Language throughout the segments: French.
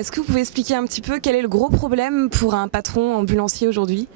Est-ce que vous pouvez expliquer un petit peu quel est le gros problème pour un patron ambulancier aujourd'hui?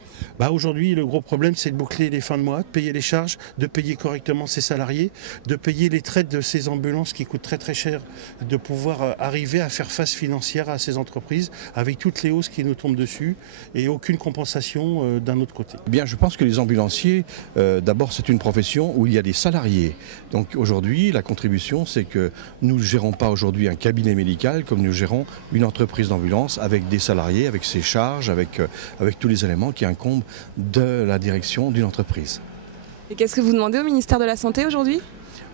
Aujourd'hui, le gros problème, c'est de boucler les fins de mois, de payer les charges, de payer correctement ses salariés, de payer les traites de ces ambulances qui coûtent très très cher, de pouvoir arriver à faire face financière à ces entreprises avec toutes les hausses qui nous tombent dessus et aucune compensation d'un autre côté. Bien, je pense que les ambulanciers, d'abord, c'est une profession où il y a des salariés. Donc aujourd'hui, la contribution, c'est que nous ne gérons pas aujourd'hui un cabinet médical comme nous gérons une entreprise d'ambulance avec des salariés, avec ses charges, avec tous les éléments qui incombent de la direction d'une entreprise. Et qu'est-ce que vous demandez au ministère de la Santé aujourd'hui ?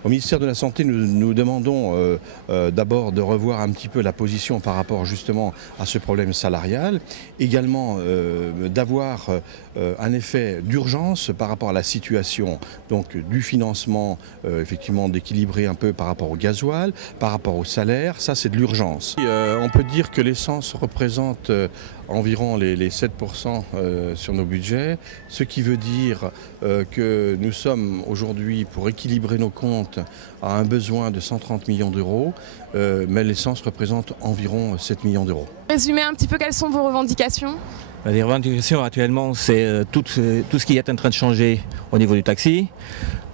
Au ministère de la Santé, nous demandons d'abord de revoir un petit peu la position par rapport justement à ce problème salarial, également d'avoir un effet d'urgence par rapport à la situation donc, du financement, effectivement d'équilibrer un peu par rapport au gasoil, par rapport au salaire, ça c'est de l'urgence. On peut dire que l'essence représente environ les 7% sur nos budgets, ce qui veut dire que nous sommes aujourd'hui, pour équilibrer nos comptes, à un besoin de 130 millions d'euros, mais l'essence représente environ 7 millions d'euros. Résumez un petit peu quelles sont vos revendications ? Les revendications actuellement, c'est tout ce qui est en train de changer au niveau du taxi,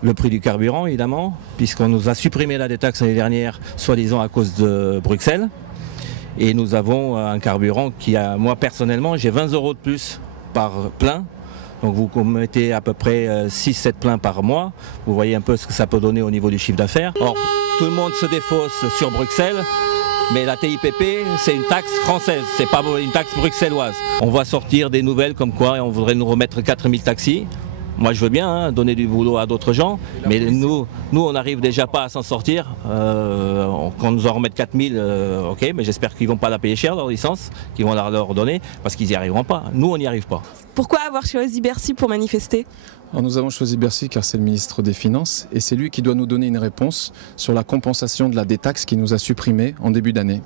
le prix du carburant évidemment, puisqu'on nous a supprimé la détaxe l'année dernière, soi-disant à cause de Bruxelles. Et nous avons un carburant qui a, moi personnellement, j'ai 20 € de plus par plein. Donc vous mettez à peu près 6-7 pleins par mois. Vous voyez un peu ce que ça peut donner au niveau du chiffre d'affaires. Or, tout le monde se défausse sur Bruxelles. Mais la TIPP, c'est une taxe française, c'est pas une taxe bruxelloise. On va sortir des nouvelles comme quoi on voudrait nous remettre 4000 taxis. Moi je veux bien donner du boulot à d'autres gens, mais nous on n'arrive déjà pas à s'en sortir. Quand nous en remettent 4000, ok, mais j'espère qu'ils ne vont pas la payer cher leur licence, qu'ils vont leur donner, parce qu'ils n'y arriveront pas. Nous on n'y arrive pas. Pourquoi avoir choisi Bercy pour manifester ? Alors nous avons choisi Bercy car c'est le ministre des Finances et c'est lui qui doit nous donner une réponse sur la compensation de la détaxe qu'il nous a supprimée en début d'année.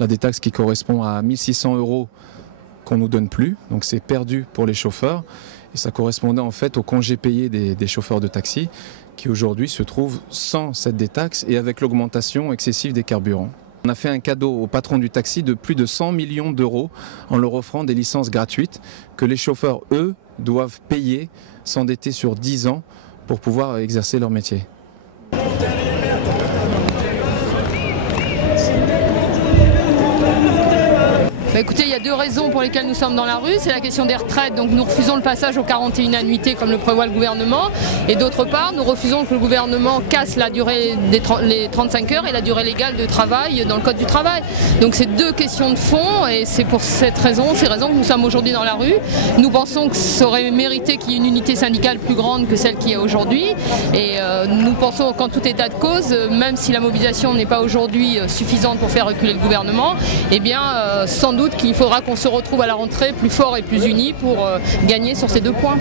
La détaxe qui correspond à 1600 € qu'on ne nous donne plus, donc c'est perdu pour les chauffeurs. Et ça correspondait en fait au congé payé des chauffeurs de taxi qui aujourd'hui se trouvent sans cette détaxe et avec l'augmentation excessive des carburants. On a fait un cadeau aux patrons du taxi de plus de 100 millions d'euros en leur offrant des licences gratuites que les chauffeurs, eux, doivent payer, s'endetter sur 10 ans pour pouvoir exercer leur métier. Écoutez, il y a deux raisons pour lesquelles nous sommes dans la rue. C'est la question des retraites, donc nous refusons le passage aux 41 annuités comme le prévoit le gouvernement. Et d'autre part, nous refusons que le gouvernement casse la durée les 35 heures et la durée légale de travail dans le Code du travail. Donc c'est deux questions de fond et c'est pour ces raisons que nous sommes aujourd'hui dans la rue. Nous pensons que ça aurait mérité qu'il y ait une unité syndicale plus grande que celle qu'il y a aujourd'hui. Et nous pensons qu'en tout état de cause, même si la mobilisation n'est pas aujourd'hui suffisante pour faire reculer le gouvernement, eh bien sans doute qu'il faudra qu'on se retrouve à la rentrée plus fort et plus unis pour gagner sur ces deux points.